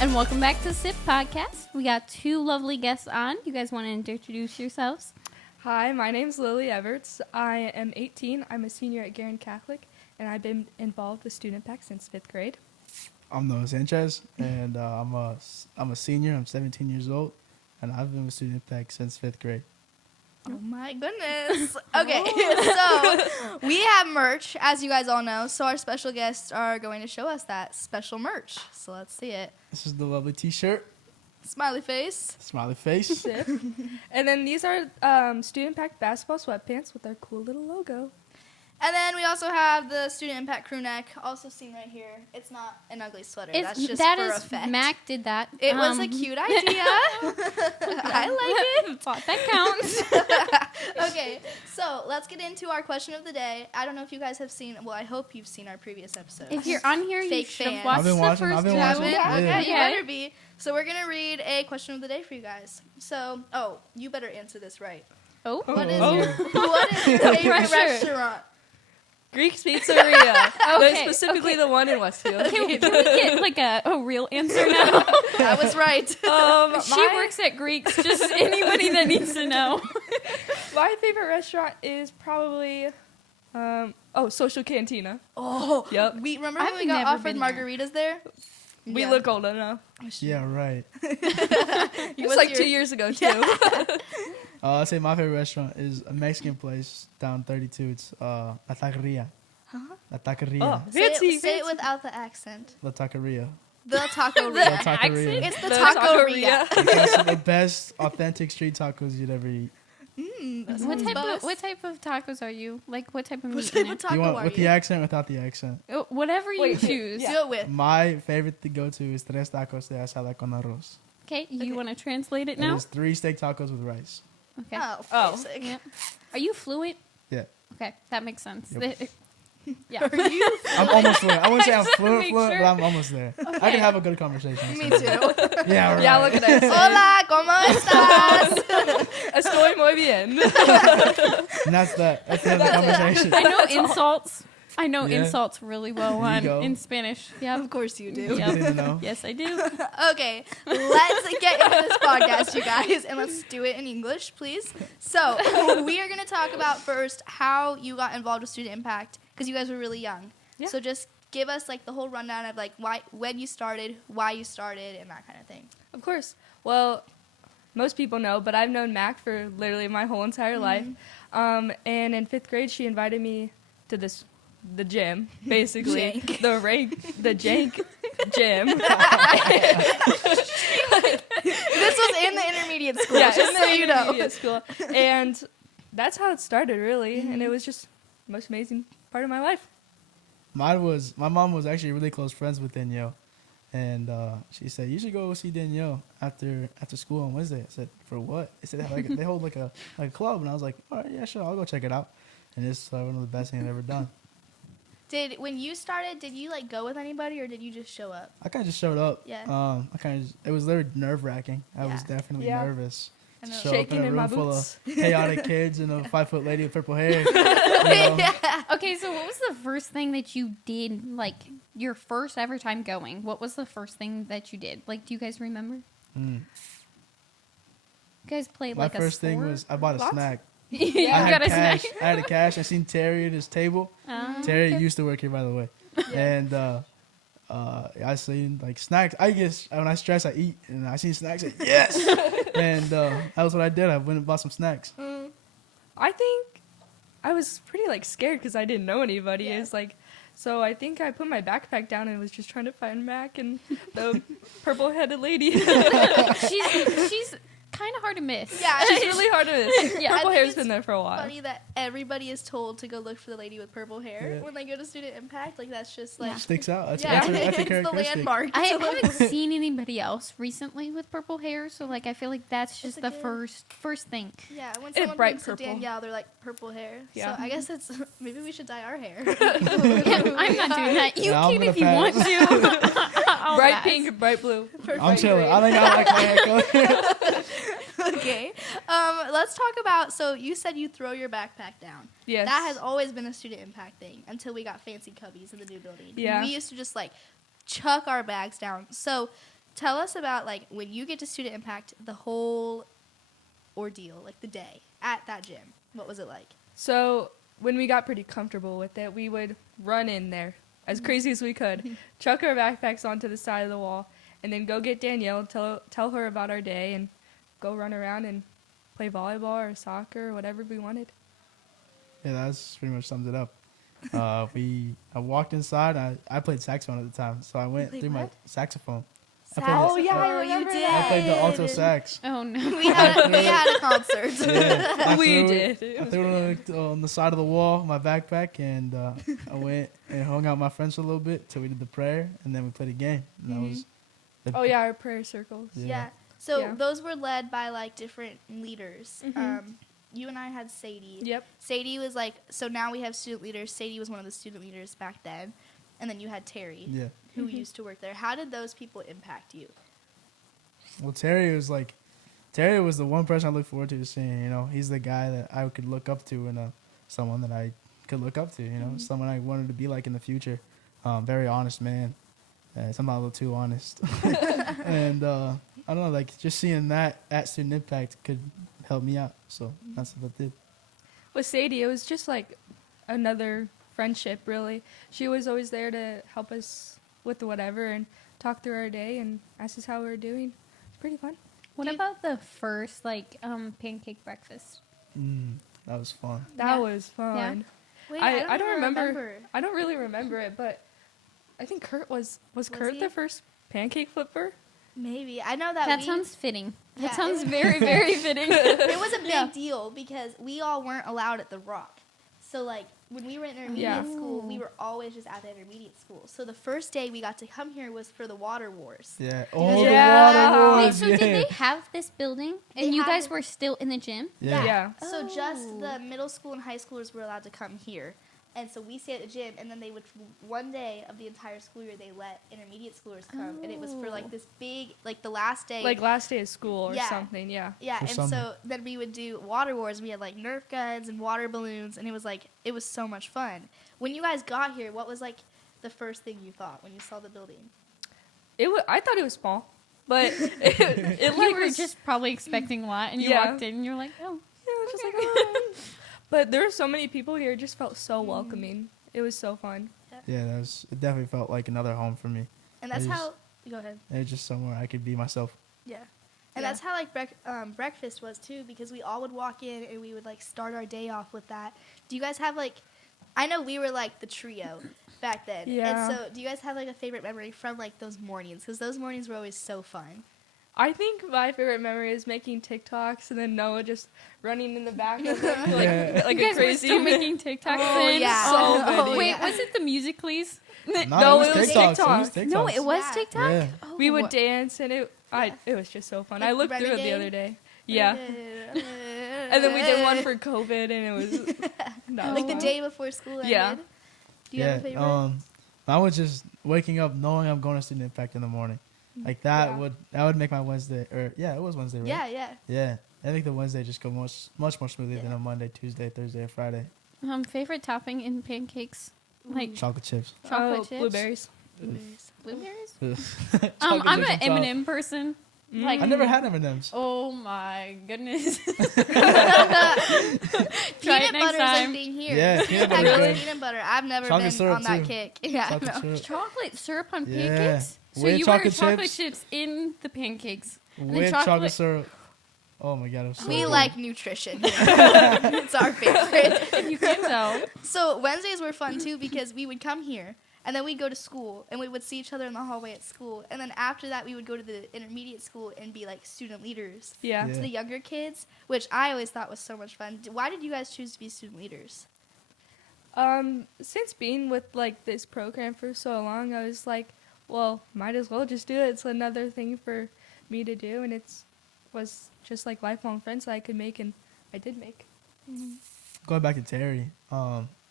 And welcome back to SIP Podcast. We got two lovely guests on. You guys want to introduce yourselves? Hi, my name's Lilli Everts. I am 18. I'm a senior at Guerin Catholic, and I've been involved with Student Impact since 5th grade. I'm Noah Sanchez, and I'm a senior. I'm 17 years old, and I've been with Student Impact since 5th grade. Oh my goodness. Okay, so we have merch, as you guys all know, so our special guests are going to show us that special merch. So let's see it. This is the lovely T-shirt, Smiley face. smiley face. And then these are Student Impact basketball sweatpants with our cool little logo. And then we also have the Student Impact crew neck, also seen right here. It's not an ugly sweater. That's just that for is effect. Mac did that. It was a cute idea. I like it. That counts. Okay, so let's get into our question of the day. I don't know if you guys have seen, well, I hope you've seen our previous episodes. If you're on here, you Fake should have fan. watched I've been the watching, first I've been two. watching. Yeah. Yeah. Okay, you better be. So we're going to read a question of the day for you guys. So, you better answer this right. Oh, What is Oh. your favorite Pressure. restaurant? Greek's Pizzeria. Okay, Specifically the one in Westfield. can we get like a real answer now? I was right. She works at Greeks. Just anybody that needs to know. My favorite restaurant is probably, Social Cantina. Oh, Yep. we remember I've when we got never offered been there. margaritas there? We Yeah. look old enough. Yeah, right. It was What's like your- 2 years ago, too. I'd say my favorite restaurant is a Mexican place down 32. It's La Taqueria. La Taqueria. Oh. Say Fancy, it fancy. without the accent. La Taqueria. The taco La Ria. Taqueria. It's the The taco-ria. It's the best authentic street tacos you'd ever eat. What type of tacos are you? Like what type of meat? What in type of it? taco You want are with you? the accent, without the accent? Whatever you Wait, choose. Do it with. My favorite to go to is tres tacos de asada con arroz. Okay, you want to translate it And now? it's 3 steak tacos with rice. Okay. Oh, Oh. basic. Yeah. Are you fluent? Yeah. Okay, that makes sense. Yep. Yeah. Are you? I'm almost fluent. I wouldn't say I'm just wanna fluent, make fluent, sure. but I'm almost there. I can have a good conversation. Me too. Yeah, right. Yeah, look at us. Hola, ¿cómo estás? Estoy muy bien. And that's that. That's the end of the conversation. I know insults. I know Yeah. insults really well There you go. in Spanish. Yeah. Of course you do. Yep. You didn't know. Yes, I do. Okay, let's get into this podcast, you guys, and let's do it in English, please. So, we are going to talk about first how you got involved with Student Impact, because you guys were really young. Yeah. So just give us like the whole rundown of like when you started, why you started, and that kind of thing. Of course. Well, most people know, but I've known Mac for literally my whole entire life. And in 5th grade, she invited me to the gym, basically. Jank. The jank gym. This was in the intermediate school, Yeah, just in so the you know. intermediate school. And that's how it started, really. And it was just the most amazing part of my life. My mom was actually really close friends with Danielle. And she said, you should go see Danielle after school on Wednesday. I said, for what? They said they hold like a club. And I was like, all right, yeah, sure, I'll go check it out. And it's one of the best things I've ever done. When you started, did you like go with anybody or did you just show up? I kind of just showed up. Yeah. It was literally nerve-wracking. I was Yeah. definitely Yeah. nervous. I know. Show up Shaking in a in my room full boots. of chaotic kids and a 5-foot lady with purple hair. You know? Okay, so what was the first thing that you did, like, your first ever time going? What was the first thing that you did? Like, do you guys remember? Mm. You guys played, My like, a first thing sport? was I bought a Lots? snack. You I had got a cash. snack? I had a cash. I seen Terry at his table. Terry Okay. used to work here, by the way. And I seen like snacks. I guess when I stress, I eat, and I seen snacks. I said, yes. And that was what I did. I went and bought some snacks. I think I was pretty like scared because I didn't know anybody. Yeah. It's like, so I think I put my backpack down and was just trying to find Mac and the purple-headed lady. She's kind of hard to miss. Yeah, She's really hard to miss. Yeah, I Purple think hair's it's been there for a while. funny that everybody is told to go look for the lady with purple hair Yeah. when they go to Student Impact. Like that's just like Sticks out. That's, yeah, that's a it's the characteristic. landmark. I to look haven't for. seen anybody else recently with purple hair, so like I feel like that's just a the good- first thing. Yeah, when And someone bright thinks of purple. Danielle, they're like purple hair. Yeah. So I guess it's maybe we should dye our hair. Yeah, I'm not doing that. You Yeah, I'm can if gonna you want pass. to. I'll Bright pass. pink, bright blue. I'm chilling. I think I like my hair color. Okay. Let's talk about. So you said you throw your backpack down. Yes. That has always been a Student Impact thing until we got fancy cubbies in the new building. Yeah. We used to just like chuck our bags down. So tell us about like when you get to Student Impact, the whole ordeal, like the day at that gym. What was it like? So when we got pretty comfortable with it, we would run in there as crazy as we could, chuck our backpacks onto the side of the wall, and then go get Danielle, tell her about our day, and go run around and play volleyball or soccer or whatever we wanted. Yeah, that's pretty much sums it up. I walked inside. I played saxophone at the time, so I went played through my what? saxophone. Oh, yeah, I Oh, you remember did. that. I played the alto sax. Oh no. We had a concert. Yeah, I We threw did. it- I threw it on the side of the wall, my backpack, and I went and hung out with my friends for a little bit till we did the prayer, and then we played a game. And that was. Oh, yeah, our prayer circles. Yeah. So Yeah. those were led by like different leaders. Mhm. You and I had Sadie. Yep. Sadie was like, so now we have student leaders. Sadie was one of the student leaders back then. And then you had Terry, Yeah. who used to work there. How did those people impact you? Well, Terry was the one person I look forward to seeing. You know, he's the guy that I could look up to, and someone that I could look up to. You know, someone I wanted to be like in the future. Very honest man. Sometimes a little too honest. And I don't know, like just seeing that at Student Impact could help me out. So that's what I did. With Sadie, it was just like another friendship, really. She was always there to help us with whatever and talk through our day and ask us how we were doing. It's pretty fun. What about the first like pancake breakfast? That was fun. That Yeah. was fun. Wait, I don't even remember. I don't really remember it, but I think Kurt was Kurt he? the first pancake flipper? Maybe. I know that That we, sounds fitting. Yeah, That sounds it- very, very fitting. it was a big deal because we all weren't allowed at the Rock. So like when we were in intermediate Yeah. school, we were always just at the intermediate school. So the first day we got to come here was for the Water Wars. Yeah. Yeah. The water Wait, wars. so yeah. did they have this building They and you had guys it. were still in the gym? Yeah. Yeah. So just Oh. the middle school and high schoolers were allowed to come here. And so we stayed at the gym, and then they would, one day of the entire school year, they let intermediate schoolers come. And it was for like this big, like the last day. Like last day of school or Yeah. something, yeah. Yeah, For and summer. so then we would do water wars. We had like Nerf guns and water balloons, and it was so much fun. When you guys got here, what was like the first thing you thought when you saw the building? I thought it was small, but it You like were was just probably expecting a lot and you Yeah. walked in and you're like, oh. yeah, it was just like, "Oh." But there were so many people here. It just felt so welcoming. It was so fun. Yeah, it definitely felt like another home for me. And that's I just- how. Go ahead. It was just somewhere I could be myself. Yeah. And Yeah. that's how like breakfast was too, because we all would walk in and we would like start our day off with that. Do you guys have like? I know we were like the trio back then. Yeah. And so, do you guys have like a favorite memory from like those mornings? Because those mornings were always so fun. I think my favorite memory is making TikToks and then Noah just running in the back of them like, Yeah. like You a guys were crazy. still making TikToks Oh, then? yeah. So Oh, many. Wait, yeah. was it the Musical.lys? No, it was TikToks. TikToks. It was No, TikToks. it was Yeah. TikTok? Yeah. Oh. We would dance and it was just so fun. I Like looked through it the Renegade? other day. Yeah. And then we did one for COVID and it was that was like the fun. day before school ended. Yeah. Do you have a favorite? I was just waking up knowing I'm going to Student Impact in the morning. Like that would make my Wednesday, or it was Wednesday, right? Yeah. Yeah. I think the Wednesday just go much more smoothly than a Monday, Tuesday, Thursday, or Friday. Favorite topping in pancakes? Like Chocolate chips. chocolate Oh, chips? blueberries. Blueberries? Chocolate I'm chips an on top. M&M person. Like, I never had M&Ms. oh my goodness. Try Peanut it next butter's time. like being here. Yeah, peanut butter Actually, good. peanut butter. I've never Chocolate been syrup on that too. kick. Yeah, Chocolate no. syrup. Chocolate syrup on Yeah. pancakes? So With you chocolate were chocolate chips. chips in the pancakes. And then With chocolate chocolate- syrup. Oh my god, it was so We good. like nutrition. It's our favorite. If you can tell. So Wednesdays were fun too because we would come here and then we'd go to school and we would see each other in the hallway at school. And then after that, we would go to the intermediate school and be like student leaders Yeah. Yeah. to the younger kids, which I always thought was so much fun. Why did you guys choose to be student leaders? Since being with like this program for so long, I was like, well, might as well just do it. It's another thing for me to do, and was just like lifelong friends that I could make, and I did make. Going back to Terry,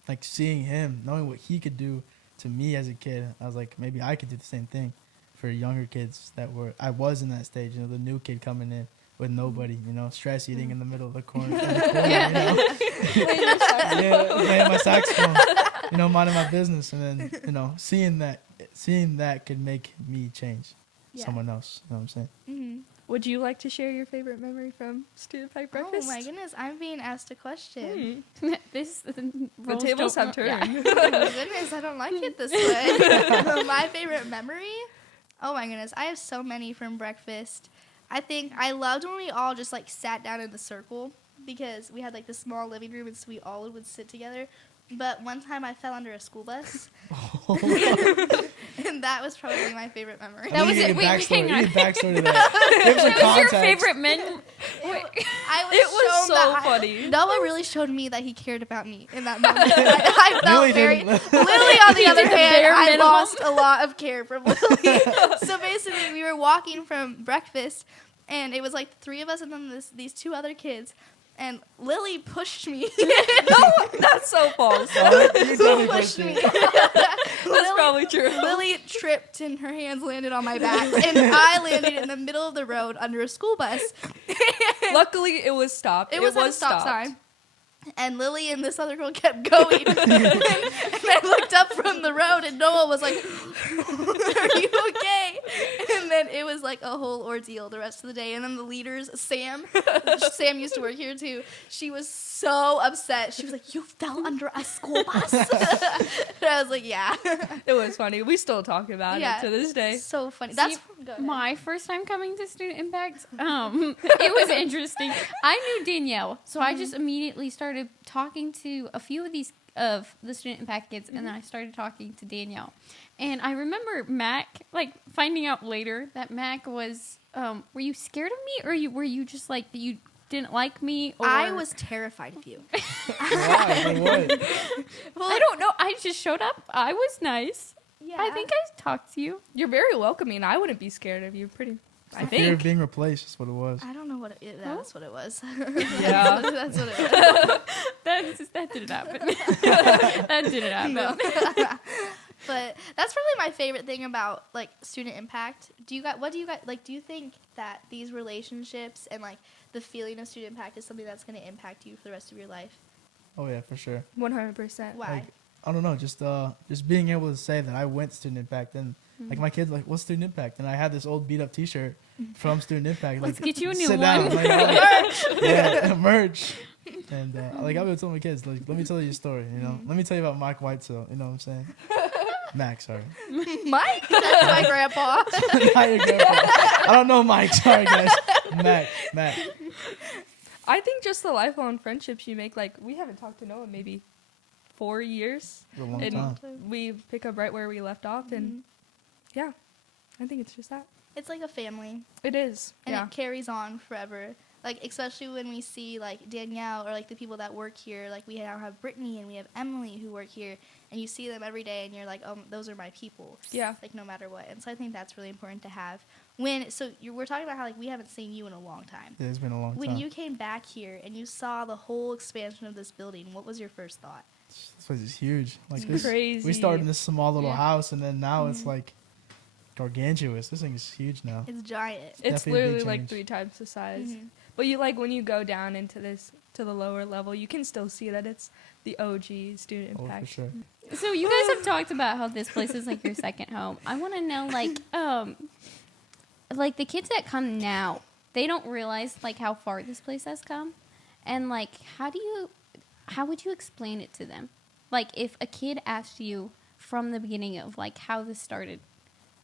like seeing him, knowing what he could do to me as a kid, I was like, maybe I could do the same thing for younger kids I was in that stage, the new kid coming in with nobody, stress eating in the middle of the corner, yeah, playing my saxophone, minding my business, and then, seeing that could make me change. Yeah. someone else. You know what I'm saying? Mm-hmm. Would you like to share your favorite memory from student pack breakfast? Oh my goodness, I'm being asked a question. The roles tables don't- have turned. yeah. Oh my goodness, I don't like it this way. My favorite memory? Oh my goodness, I have so many from breakfast. I think I loved when we all just like sat down in the circle because we had like this small living room and so we all would sit together. But one time I fell under a school bus. And that was probably my favorite memory. That was You it. need Wait, backstory. hang You on. need backstory to that. Give some That was your context. favorite men. I was It was shown so that funny. Noah really showed me that he cared about me in that moment. I felt Lily very. didn't. Lily, on the He other did the hand, bare I minimum. lost a lot of care from Lily. So basically, we were walking from breakfast, and it was like the three of us and then these two other kids. And Lily pushed me. No, that's so false. Oh, you totally pushed pushed me. it. That's probably true. Lily tripped and her hands landed on my back, and I landed in the middle of the road under a school bus. Luckily, it was stopped. It was at a stop stopped. sign. And Lily and this other girl kept going. and I looked up from the road, and Noah was like, "Are you okay?" And then it was like a whole ordeal the rest of the day. And then the leaders, Sam used to work here too. She was so upset. She was like, "You fell under a school bus." And I was like, "Yeah." It was funny. We still talk about Yeah. it to this day. So funny. See, That's go ahead. My first time coming to Student Impact, it was interesting. I knew Danielle, so I just immediately started talking to a few of the Student Impact kids, and then I started talking to Danielle. And I remember Mac, like finding out later that Mac was, were you scared of me, or were you just like that you didn't like me? Or I was terrified of you. Why? For what? Well, I don't know. I just showed up. I was nice. Yeah. I think I talked to you. You're very welcoming. I wouldn't be scared of you. I The fear of think. being replaced is what it was. I don't know what that's what it was. Yeah. That's what it was. That didn't happen. That didn't happen. No. But that's probably my favorite thing about like Student Impact. Do you think that these relationships and like the feeling of Student Impact is something that's going to impact you for the rest of your life? Oh yeah, for sure. 100%. Why? Like, I don't know, just being able to say that I went to Student Impact, and like my kids like, what's Student Impact? And I had this old beat up T-shirt from Student Impact. Let's like, get you a new sit one. down, like, yeah, merch. And like I've been telling my kids, like, let me tell you a story. You know, let me tell you about Mike Whitesell. You know what I'm saying? Max, sorry. Mike? That's my grandpa. Not your grandpa. I don't know Mike. Sorry guys. Mac. I think just the lifelong friendships you make, like, we haven't talked to Noah maybe 4 years. For a long And time. we pick up right where we left off. And yeah, I think it's just that. It's like a family, It is. and yeah. it carries on forever. Like, especially when we see, like, Danielle or, like, the people that work here. Like, we now have Brittany and we have Emily who work here. And you see them every day, and you're like, oh, those are my people. Yeah. Like, no matter what. And so I think that's really important to have. We're talking about how, like, we haven't seen you in a long time. Yeah, it's been a long When time. you came back here and you saw the whole expansion of this building, what was your first thought? This place is huge. Like It's this, crazy. we started in this small little Yeah. house, and then now it's like gargantuous. This thing is huge now. It's giant. It's definitely a big literally like change. 3 times the size. Mhm. But you like when you go down into to the lower level, you can still see that it's the OG Student Oh, for Impact. sure. So you guys have talked about how this place is like your second home. I want to know, like the kids that come now, they don't realize like how far this place has come, and like how would you explain it to them? Like if a kid asked you from the beginning of like how this started,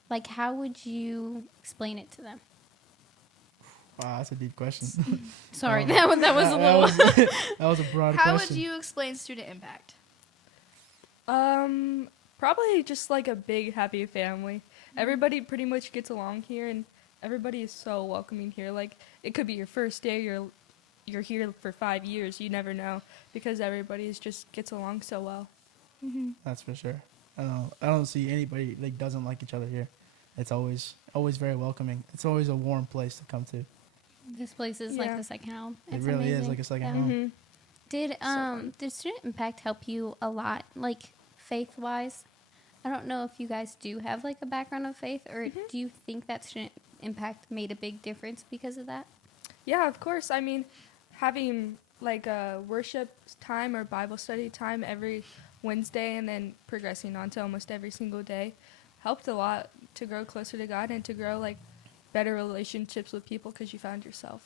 like how would you explain it to them? Wow, that's a deep question. Sorry, Um, that was a little. that was a broad How question. would you explain Student Impact? Probably just like a big happy family. Everybody pretty much gets along here, and everybody is so welcoming here. Like it could be your first day, you're here for 5 years. You never know because everybody just gets along so well. That's for sure. I don't see anybody like doesn't like each other here. It's always very welcoming. It's always a warm place to come to. This place is Yeah. like the second home. It It's really is amazing. like a second Yeah. home. Did Student Impact help you a lot, like faith wise? I don't know if you guys do have like a background of faith, or do you think that Student Impact made a big difference because of that? Yeah, of course. I mean, having like a worship time or Bible study time every Wednesday and then progressing on to almost every single day helped a lot to grow closer to God and to grow like better relationships with people because you found yourself.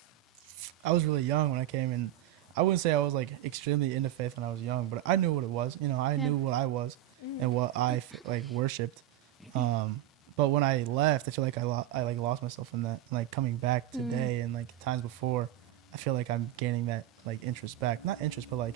I was really young when I came, and I wouldn't say I was like extremely into faith when I was young, but I knew what it was. You know, I Yeah. knew what I was and what I like worshipped. But when I left, I feel like I like lost myself in that. Like coming back today and like times before, I feel like I'm gaining that like interest back. Not interest, but like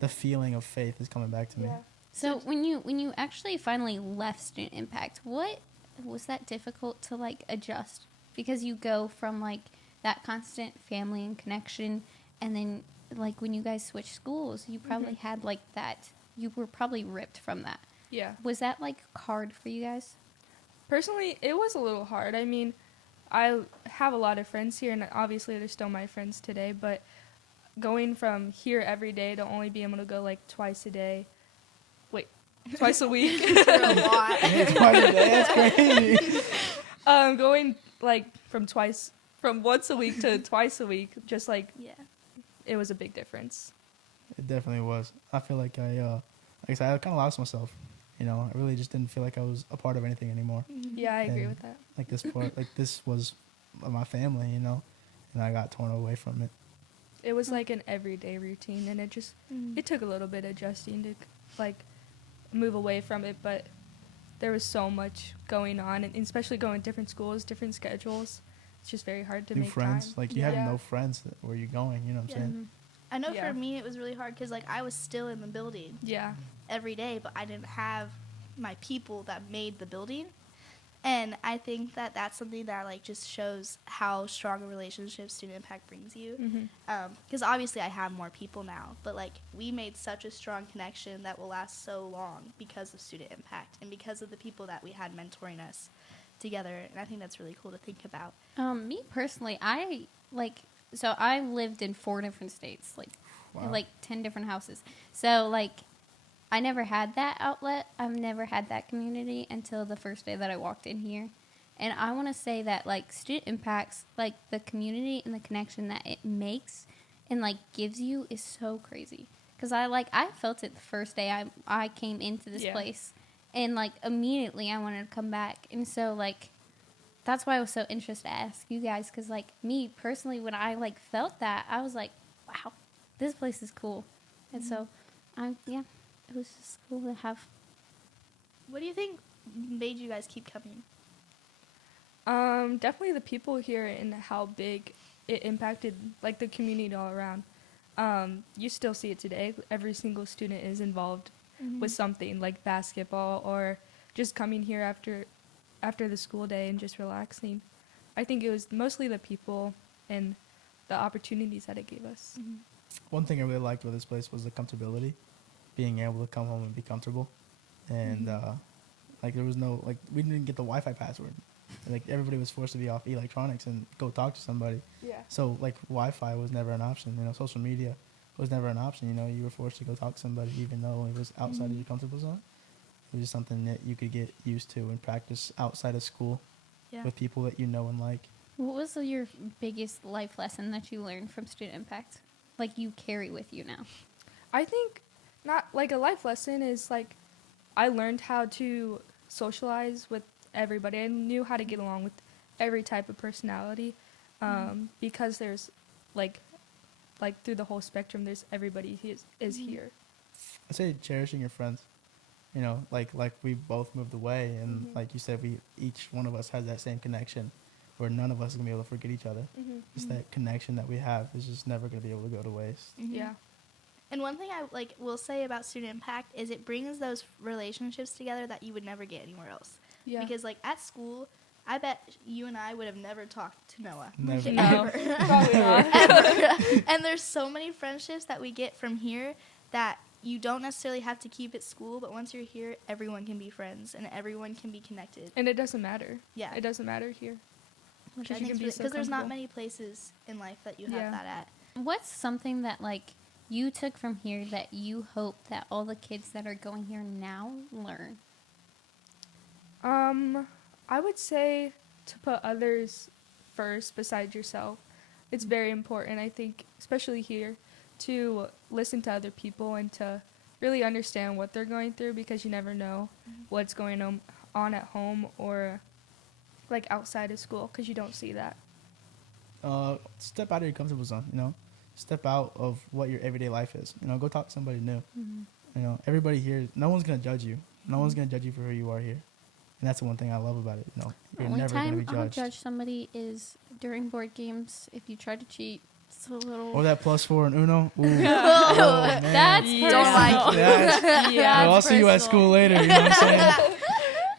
the feeling of faith is coming back to me. So when you actually finally left Student Impact, what was that difficult to like adjust? Because you go from like that constant family and connection, and then like when you guys switched schools, you probably had like that. You were probably ripped from that. Yeah. Was that like hard for you guys? Personally, it was a little hard. I mean, I have a lot of friends here, and obviously they're still my friends today, but going from here every day to only be able to go like twice a week. For a lot. It's quite a day. That's crazy. Going like from once a week to twice a week, just like Yeah. it was a big difference. It definitely was. I feel like like I said, I kind of lost myself. You know, I really just didn't feel like I was a part of anything anymore. Yeah, I agree And with that. Like this was my family, you know, and I got torn away from it. It was like an everyday routine, and it took a little bit adjusting to like move away from it, but there was so much going on, and especially going to different schools, different schedules. It's just very hard to New make friends, time. like you Yeah. have no friends. Where you going? You know what I'm saying? I know Yeah. for me it was really hard because like I was still in the building Yeah. every day, but I didn't have my people that made the building. And I think that that's something that like just shows how strong a relationship Student Impact brings you. Because obviously I have more people now, but like we made such a strong connection that will last so long because of Student Impact and because of the people that we had mentoring us together. And I think that's really cool to think about. Me personally, I lived in 4 different states, Wow. like 10 different houses. So like I never had that outlet. I've never had that community until the first day that I walked in here. And I want to say that like Student Impacts, like the community and the connection that it makes and like gives you is so crazy. Cuz I felt it the first day I came into this Yeah. place, and like immediately I wanted to come back. And so like that's why I was so interested to ask you guys, cuz like me personally, when I like felt that, I was like, wow, this place is cool. And so it was just cool to have. What do you think made you guys keep coming? Definitely the people here and how big it impacted like the community all around. You still see it today. Every single student is involved with something like basketball or just coming here after the school day and just relaxing. I think it was mostly the people and the opportunities that it gave us. One thing I really liked with this place was the comfortability, being able to come home and be comfortable, and like there was no like we didn't get the Wi-Fi password. Like everybody was forced to be off electronics and go talk to somebody. Yeah. So like Wi-Fi was never an option. You know, social media was never an option. You know, you were forced to go talk to somebody even though it was outside of your comfortable zone. It was just something that you could get used to and practice outside of school Yeah. with people that you know and like. What was your biggest life lesson that you learned from Student Impact? Like you carry with you now? I think not like a life lesson is like I learned how to socialize with everybody. I knew how to get along with every type of personality because there's like through the whole spectrum there's everybody is here. I say cherishing your friends. You know, like we both moved away, and like you said, each one of us has that same connection, where none of us is gonna be able to forget each other. Just that connection that we have is just never gonna be able to go to waste. Yeah. And one thing I like will say about Student Impact is it brings those relationships together that you would never get anywhere else. Yeah. Because like at school, I bet you and I would have never talked to Noah. Never. No. Ever. Probably not. And there's so many friendships that we get from here that you don't necessarily have to keep at school, but once you're here, everyone can be friends and everyone can be connected. And it doesn't matter. Yeah. It doesn't matter here. Which 'Cause I you think can be so because there's not comfortable. many places in life that you have Yeah. that at. What's something that like you took from here that you hope that all the kids that are going here now learn? I would say to put others first besides yourself. It's very important, I think, especially here, to listen to other people and to really understand what they're going through because you never know what's going on at home or like outside of school? Because you don't see that. Step out of your comfortable zone, you know. Step out of what your everyday life is. You know, go talk to somebody new. Mm-hmm. You know, everybody here, no one's going to judge you. No one's going to judge you for who you are here. And that's the one thing I love about it. You know, The you're only never going to time be I'll judged. judge somebody is during board games. If you try to cheat, it's a little. Or that +4 in Uno. Ooh. Oh, Oh, man. That's Yeah. Don't like personal. That's- Yeah. Well, I'll see you at personal. school later. You know what I'm saying?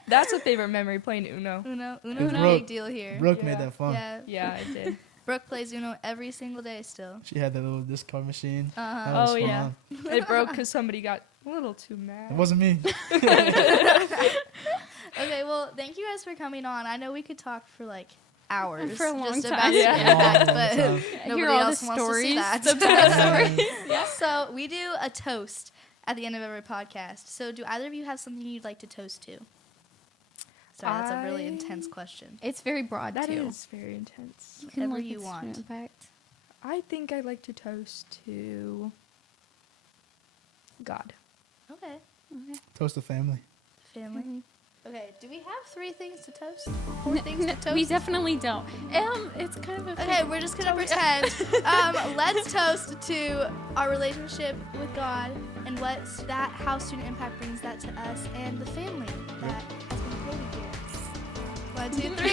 That's a favorite memory, playing Uno. Uno's Brooke- a big deal here. Brooke Yeah. made that fun. Yeah. Yeah, I did. Brooke plays Uno every single day still. She had that little discard machine. Uh-huh. That was Oh, fun. yeah. It broke because somebody got a little too mad. It wasn't me. Okay, well, thank you guys for coming on. I know we could talk for like hours For a long just time. about Yeah. Student Impact, Long but time. nobody Hear all else the wants to see stories, that. the bad stories. So we do a toast at the end of every podcast. So do either of you have something you'd like to toast to? Sorry, that's a really intense question. It's very broad That too. is very intense. You can Whatever look you at want. Student Impact. I think I'd like to toast to God. Okay, Okay. Toast the family. family. Mhm. Okay, do we have 3 things to toast? 4 things to toast? We definitely don't. It's kind of a Okay, we're just gonna pretend. Let's toast to our relationship with God and how Student Impact brings that to us and the family that has been created here. 1, 2, 3.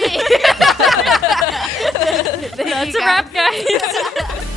Thank That's you, a wrap, guys.